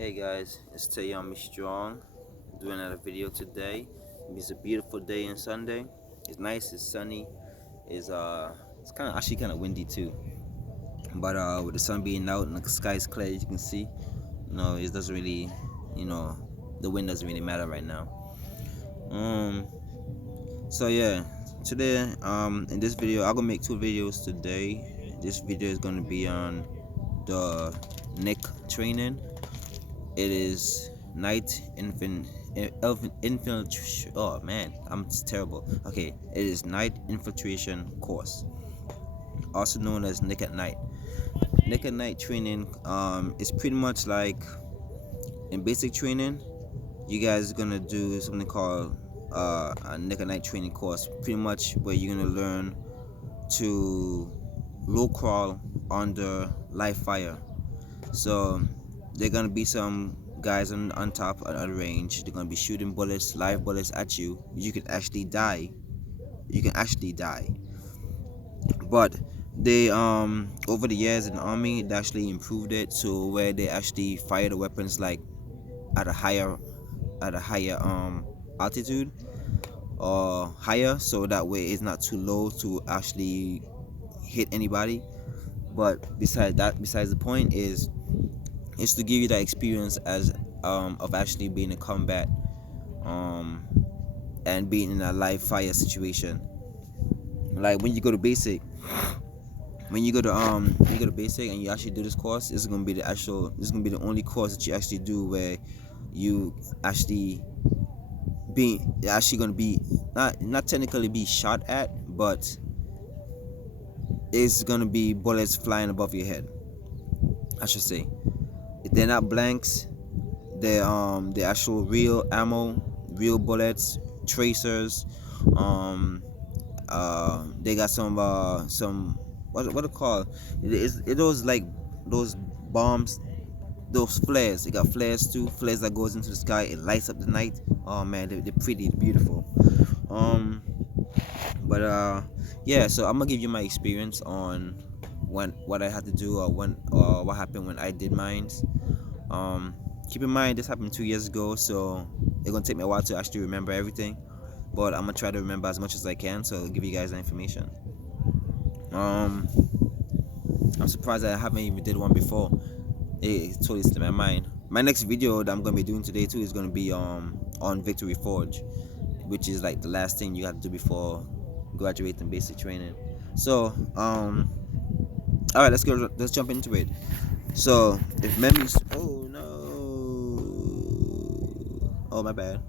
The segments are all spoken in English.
Hey guys, it's Tayami Strong doing another video today. It's a beautiful day in Sunday. It's nice, it's sunny. It's kind of windy too. But with the sun being out and the sky is clear, as you can see, it doesn't really, you know, the wind doesn't really matter right now. So yeah, today in this video I'm gonna make two videos today. This video is gonna be on the NIC training. It is infiltration. Oh man, I'm terrible. Okay, it is night infiltration course, also known as Nick at Night. Nick at Night training is pretty much like in basic training. You guys are gonna do something called a Nick at Night training course, pretty much where you're gonna learn to low crawl under live fire. So there are gonna be some guys on top at a range. They're gonna be shooting bullets, live bullets at you. You can actually die. But they over the years in the army, they actually improved it to where they actually fire the weapons like at a higher altitude or higher, so that way it's not too low to actually hit anybody. But besides the point is to give you that experience as of actually being in combat and being in a live fire situation. Like when you go to basic, when you go to basic and you actually do this course, this is gonna be the only course that you actually do where you actually gonna be not technically be shot at, but it's gonna be bullets flying above your head, I should say. They're not blanks. They're actual real ammo, real bullets, tracers. They got some what it called? It was like those bombs, those flares. They got flares too. Flares that goes into the sky. It lights up the night. Oh man, they're pretty beautiful. Yeah. So I'm gonna give you my experience on what I had to do or what happened when I did mines. Keep in mind this happened 2 years ago, so it's gonna take me a while to actually remember everything, but I'm gonna try to remember as much as I can, so I'll give you guys the information. I'm surprised that I haven't even did one before. It totally slipped my mind. My next video that I'm gonna be doing today too is gonna be on Victory Forge, which is like the last thing you have to do before graduating basic training. So all right, let's jump into it. So if memories, oh my bad.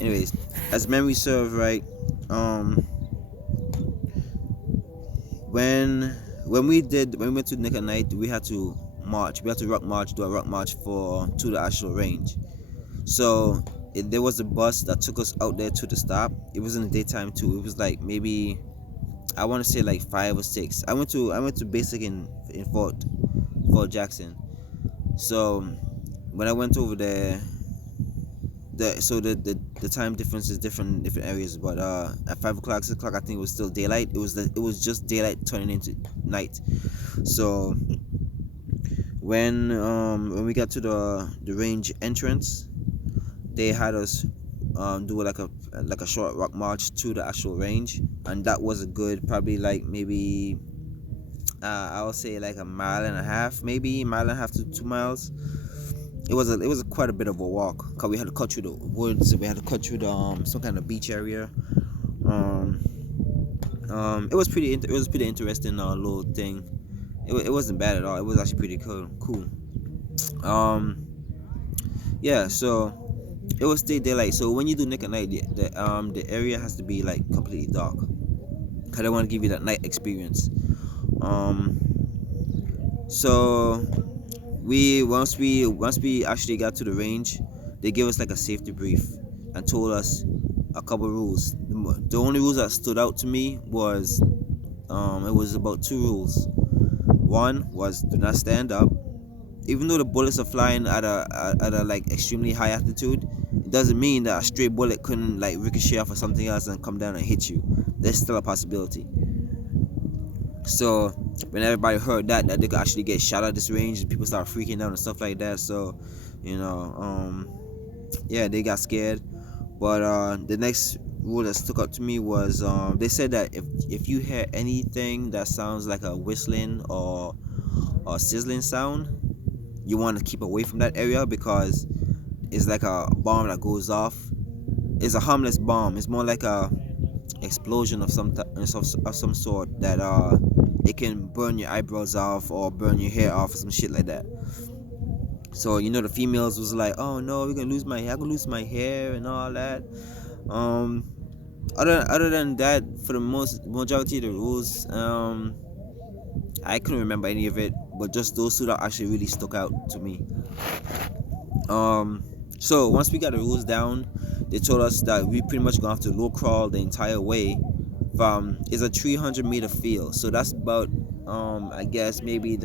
Anyways, as memory serve, right? When we went to Nick at Night, we had to march. We had to do a rock march to the actual range. So there was a bus that took us out there to the stop. It was in the daytime too. It was like maybe, I want to say like 5 or 6. I went to basic in Fort Jackson. So when I went over there, the time difference is different in different areas, but at 5 o'clock, 6 o'clock, I think it was still daylight. It was just daylight turning into night. So when we got to the range entrance, they had us do like a short rock march to the actual range, and that was a good, probably like maybe I would say like a mile and a half to 2 miles. It was quite a bit of a walk, because we had to cut through the woods. We had to cut through the some kind of beach area. It was pretty interesting little thing. It wasn't bad at all. It was actually pretty cool. Yeah. So it was still daylight. So when you do Nick at Night, the area has to be like completely dark, because I want to give you that night experience. So once we actually got to the range, they gave us like a safety brief and told us a couple rules. The only rules that stood out to me was it was about 2 rules. One was do not stand up. Even though the bullets are flying at a like extremely high altitude, it doesn't mean that a stray bullet couldn't like ricochet off of something else and come down and hit you. There's still a possibility. So when everybody heard that they could actually get shot at this range, people start freaking out and stuff like that. So, you know, yeah, they got scared. But the next rule that stuck out to me was they said that if you hear anything that sounds like a whistling or a sizzling sound, you want to keep away from that area because it's like a bomb that goes off. It's a harmless bomb. It's more like a explosion of some sort that it can burn your eyebrows off or burn your hair off or some shit like that. So the females was like, oh no, we're gonna lose my hair, I'm gonna lose my hair and all that. um other than that, for the majority of the rules, I couldn't remember any of it, but just those two that actually really stuck out to me. So once we got the rules down, they told us that we pretty much gonna have to low crawl the entire way. From It's a 300-meter field, so that's about I guess maybe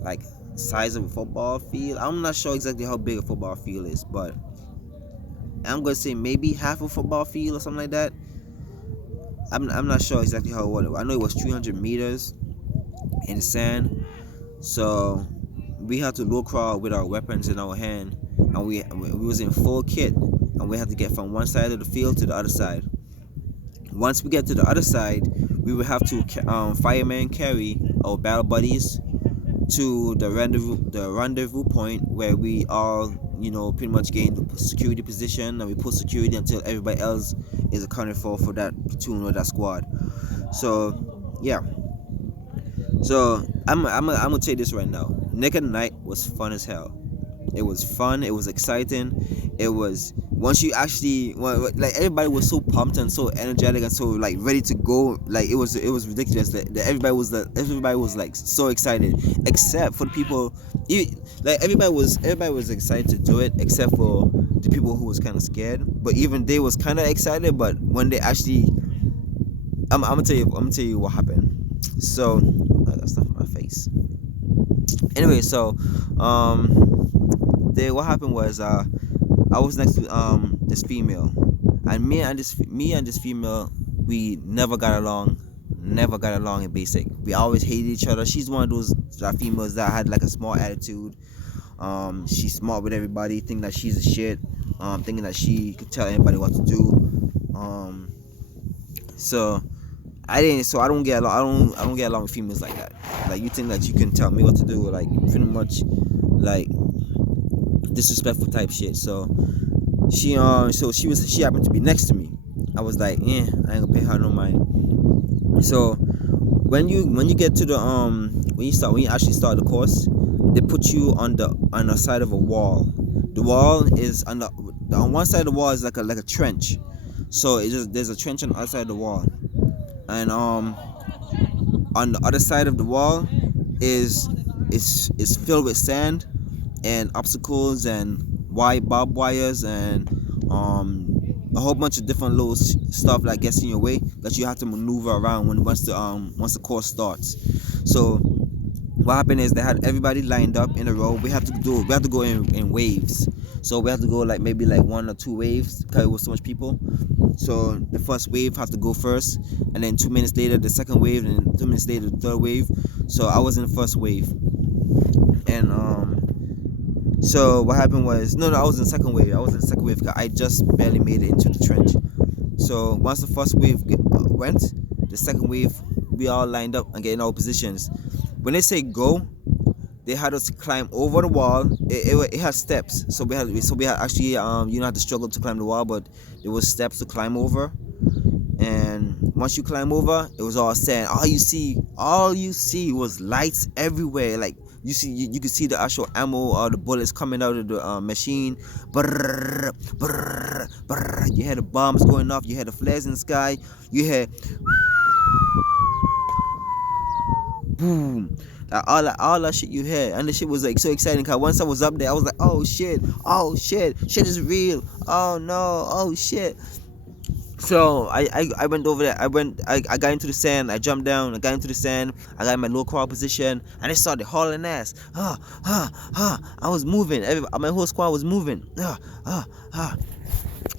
like size of a football field. I'm not sure exactly how big a football field is, but I'm gonna say maybe half a football field or something like that. I'm not sure exactly how it was. I know it was 300 meters in sand. So we had to low crawl with our weapons in our hand, and we was in full kit, and we had to get from one side of the field to the other side. Once we get to the other side, we would have to fireman carry our battle buddies to the rendezvous point where we all pretty much gain the security position, and we put security until everybody else is accounted for that platoon or that squad. So yeah. So I'm gonna tell you this right now. Nick at Night was fun as hell. It was fun. It was exciting. It was once you actually like everybody was so pumped and so energetic and so like ready to go. Like it was ridiculous that everybody was like so excited, except for the people. Like everybody was excited to do it, except for the people who was kind of scared. But even they was kind of excited. But when they actually, I'm gonna tell you what happened. So I got stuff in my face. Anyway, so what happened was I was next to this female, and me and this female, we never got along. Never got along in basic. We always hated each other. She's one of those females that had like a small attitude. She's smart with everybody, thinking that she's a shit, thinking that she could tell anybody what to do. So I don't get along. I don't get along with females like that. Like you think that you can tell me what to do, like pretty much like disrespectful type shit. So she happened to be next to me. I was like, I ain't gonna pay her no mind. So when you get to the when you actually start the course, they put you on the side of a wall. The wall is on one side of the wall is like a trench. So there's a trench on the other side of the wall, and on the other side of the wall is filled with sand and obstacles and barbed wires and a whole bunch of different little stuff that gets in your way that you have to maneuver around once the course starts. So what happened is they had everybody lined up in a row. We have to go in waves. So we have to go like maybe like 1 or 2 waves because it was so much people. So the first wave had to go first, and then 2 minutes later the second wave, and 2 minutes later the third wave. So I was in the first wave, and so what happened was I was in the second wave. I was in the second wave because I just barely made it into the trench. So once the first wave went, the second wave we all lined up and get in our positions. When they say go, they had us climb over the wall. It had steps, so we had actually you don't have to struggle to climb the wall, but there was steps to climb over. And once you climb over, it was all sand. All you see was lights everywhere. Like you could see the actual ammo or the bullets coming out of the machine. Brrr, brrr, brrr. You had the bombs going off. You had the flares in the sky. You had boom. Like all that shit you had, and the shit was like so exciting. Cause once I was up there, I was like, oh shit, shit is real. Oh no, oh shit. So I went over there. I got into the sand. I jumped down. I got into the sand. I got in my low crawl position, and I started hauling ass. I was moving. My whole squad was moving.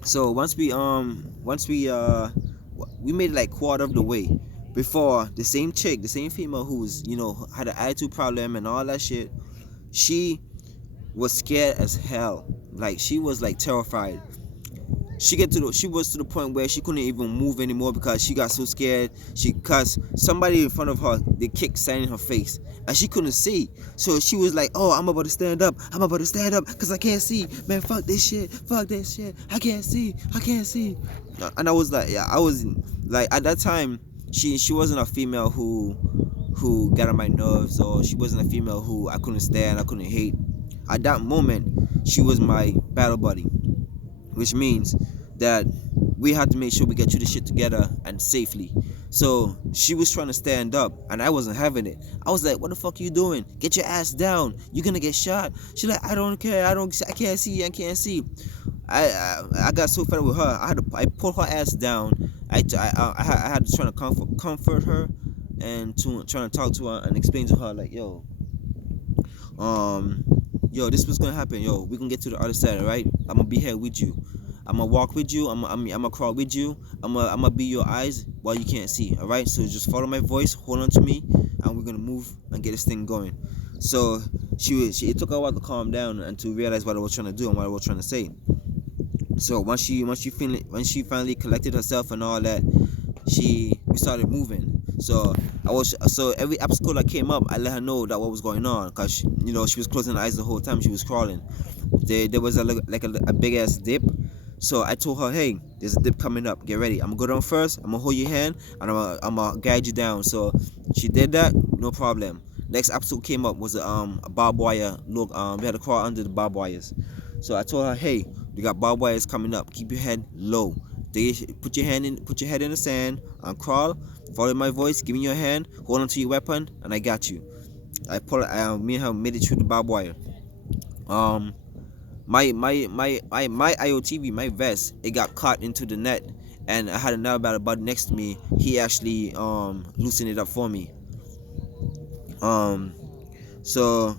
So once we made it like quarter of the way. before, the same chick, the same female who's, had an attitude problem and all that shit, she was scared as hell. Like, she was like terrified. She was to the point where she couldn't even move anymore because she got so scared. Cause somebody in front of her, they kicked sand in her face and she couldn't see. So she was like, oh, I'm about to stand up because I can't see. Man, fuck this shit, I can't see. And I was like, yeah, I was like, at that time, she wasn't a female who got on my nerves, or she wasn't a female who I couldn't stand, I couldn't hate. At that moment, she was my battle buddy, which means that we had to make sure we get through the shit together and safely. So she was trying to stand up and I wasn't having it. I was like, what the fuck are you doing? Get your ass down, you're gonna get shot. She's like, I don't care, I can't see. I got so fed up with her. I pulled her ass down. I had to try to comfort her and trying to talk to her and explain to her, like, yo, this was gonna happen. Yo, we gonna get to the other side, all right? I'm gonna be here with you. I'm gonna walk with you. I'm gonna crawl with you. I'm gonna be your eyes while you can't see, all right? So just follow my voice, hold on to me, and we're gonna move and get this thing going. So it took her a while to calm down and to realize what I was trying to do and what I was trying to say. So once she finally collected herself and all that, we started moving. So every obstacle that came up, I let her know that what was going on, cause she was closing her eyes the whole time she was crawling. There was a big ass dip. So I told her, hey, there's a dip coming up. Get ready. I'm gonna go down first. I'm gonna hold your hand and I'm gonna guide you down. So she did that, no problem. Next obstacle came up was a barbed wire. Look, we had to crawl under the barbed wires. So I told her, hey, we got barbed wires coming up. Keep your head low. Put your head in the sand and crawl. Follow my voice. Give me your hand. Hold on to your weapon, and I got you. Me and her made it through the barbed wire. My IOTV, my vest, it got caught into the net, and I had another battle buddy next to me. He actually loosened it up for me. So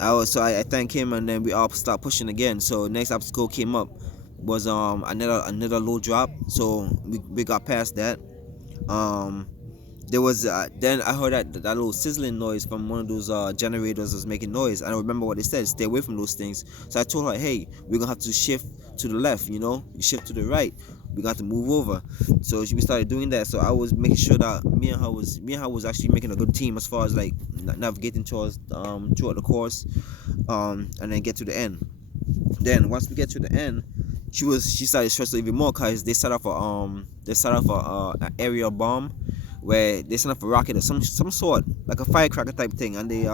I thank him, and then we all start pushing again. So next obstacle came up was another low drop. So we got past that. There was then I heard that little sizzling noise from one of those generators was making noise. I don't remember what they said. Stay away from those things. So I told her, hey, we're gonna have to shift to the left. You shift to the right. We got to move over. So we started doing that. So I was making sure that me and her was actually making a good team as far as like navigating towards throughout the course, and then get to the end. Then once we get to the end, she started stressing even more because they set off a area bomb, where they sent off a rocket of some sort, like a firecracker type thing, and it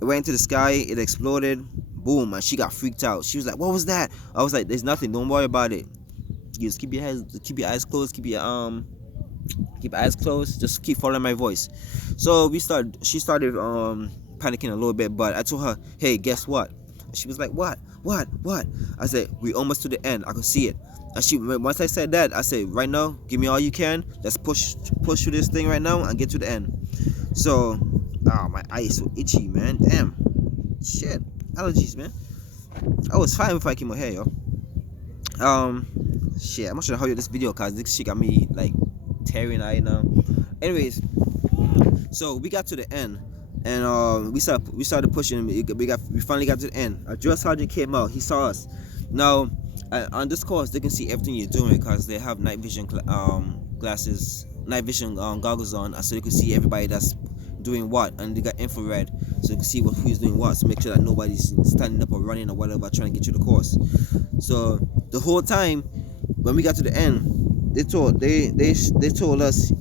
went into the sky, it exploded, boom, and she got freaked out. She was like, what was that? I was like, there's nothing, don't worry about it. You just keep your eyes closed, keep your eyes closed, just keep following my voice. So she started panicking a little bit, but I told her, hey, guess what? She was like, what? I said, we almost to the end, I can see it. And once I said that, I said, right now, give me all you can. Let's push through this thing right now and get to the end. So, my eye is so itchy, man. Damn. Shit. Allergies, man. I was fine before I came out here, yo. Shit, I'm not sure how you this video, cause this shit got me like tearing eye now. Anyways, so we got to the end, and we started pushing. We finally got to the end. A drill sergeant came out. He saw us. Now, on this course, they can see everything you're doing because they have night vision glasses, night vision goggles on, so you can see everybody that's doing what, and they got infrared, so you can see who's doing what, so make sure that nobody's standing up or running or whatever trying to get you the course. So the whole time when we got to the end, they told us,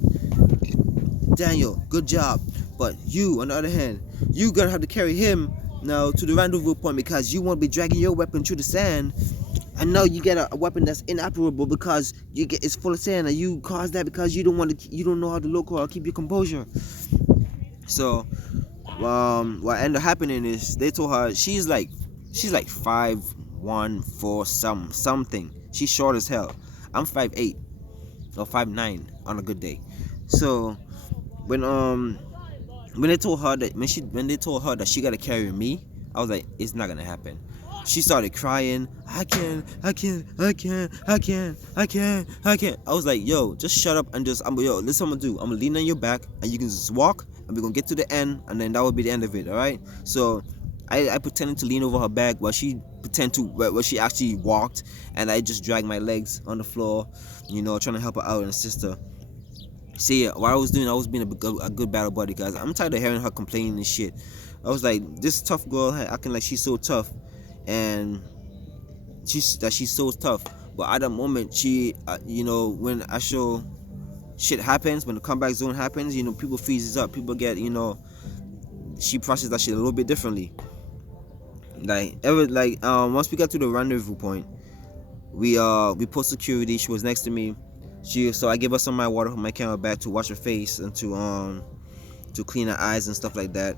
Daniel, good job, but you, on the other hand, you gonna have to carry him now to the rendezvous point because you won't be dragging your weapon through the sand, and now you get a weapon that's inoperable because it's full of sand, and you caused that because you don't know how to look or keep your composure. So what ended up happening is they told her she's like 5'1", 4 something. She's short as hell. I'm 5'8" or 5'9" on a good day. So when they told her that she gotta carry me, I was like, it's not gonna happen. She started crying. I can't. I was like, yo, just shut up and just, yo, this is what I'm gonna do. I'm gonna lean on your back and you can just walk and we're gonna get to the end and then that will be the end of it, all right? So I pretended to lean over her back while she she actually walked, and I just dragged my legs on the floor, trying to help her out and assist her. See, what I was doing, I was being a good battle buddy, guys. I'm tired of hearing her complaining and shit. I was like, this tough girl acting like she's so tough, and she's so tough. But at that moment, she, when actual shit happens, when the comeback zone happens, people freezes up. People get, she processes that shit a little bit differently. Once we got to the rendezvous point, we post security. She was next to me. So I gave her some of my water from my camera bag to wash her face and to clean her eyes and stuff like that.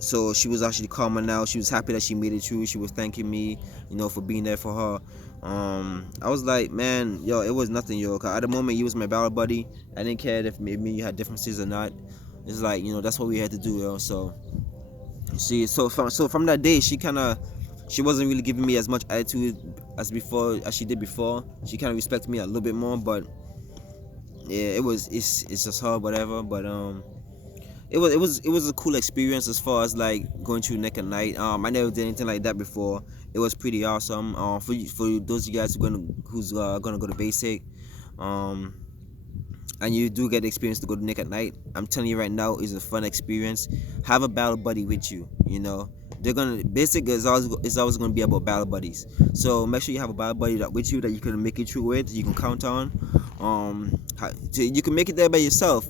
So she was actually calmer now. She was happy that she made it through. She was thanking me, for being there for her. I was like, man, yo, it was nothing, yo. 'Cause at the moment, you was my battle buddy. I didn't care if maybe you had differences or not. It's like, that's what we had to do, yo. So see, so from that day, she wasn't really giving me as much attitude as she did before. She kind of respected me a little bit more, but yeah, it's just her, whatever. But it was a cool experience as far as like going through Neck at Night. I never did anything like that before. It was pretty awesome. For those of you guys who's gonna go to basic, and you do get the experience to go to Nick at Night, I'm telling you right now, it's a fun experience. Have a battle buddy with you. They're gonna basic is always gonna be about battle buddies. So make sure you have a battle buddy with you that you can make it through with. You can count on. You can make it there by yourself,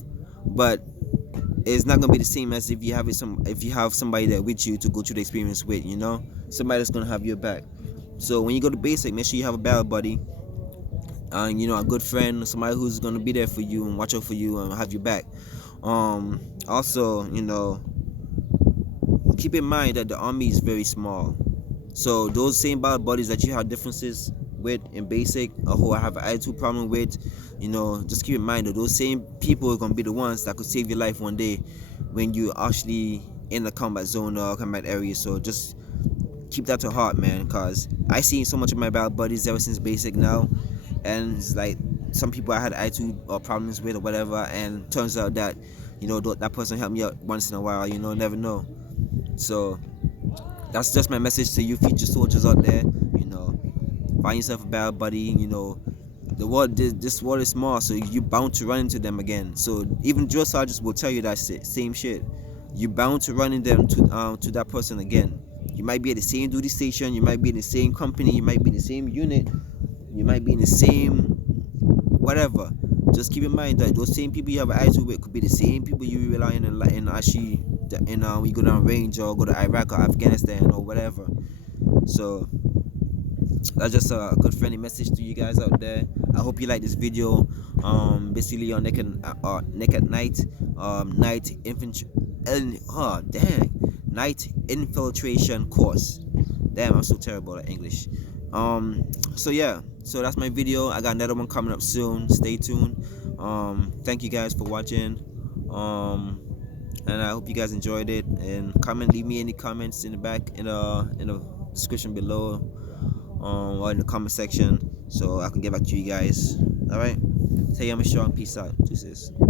but it's not gonna be the same as if you have somebody there with you to go through the experience with. Somebody that's gonna have your back. So when you go to basic, make sure you have a battle buddy. And a good friend, somebody who's gonna be there for you and watch out for you and have your back. Also, keep in mind that the army is very small. So those same battle buddies that you have differences with in basic, or who I have an attitude problem with, just keep in mind that those same people are gonna be the ones that could save your life one day when you actually in the combat zone or combat area. So just keep that to heart, man, because I seen so much of my battle buddies ever since basic now, and it's like some people I had attitude or problems with or whatever, and turns out that that person helped me out once in a while. Never know. So that's just my message to you future soldiers out there. Find yourself a battle buddy. This world is small, so you're bound to run into them again. So even drill sergeants will tell you that same shit. You're bound to run into them to that person again. You might be at the same duty station, you might be in the same company, you might be in the same unit, you might be in the same whatever. Just keep in mind that those same people you have an attitude with could be the same people you rely on in actually when you go down range or go to Iraq or Afghanistan or whatever. So that's just a good friendly message to you guys out there. I hope you like this video. Basically on Neck at Night, night infiltration course. Damn, I'm so terrible at English. So yeah, so that's my video. I got another one coming up soon. Stay tuned. Thank you guys for watching. And I hope you guys enjoyed it. And leave me any comments in the description below, or in the comment section, so I can get back to you guys. All right. Say I'm strong. Peace out. Jesus.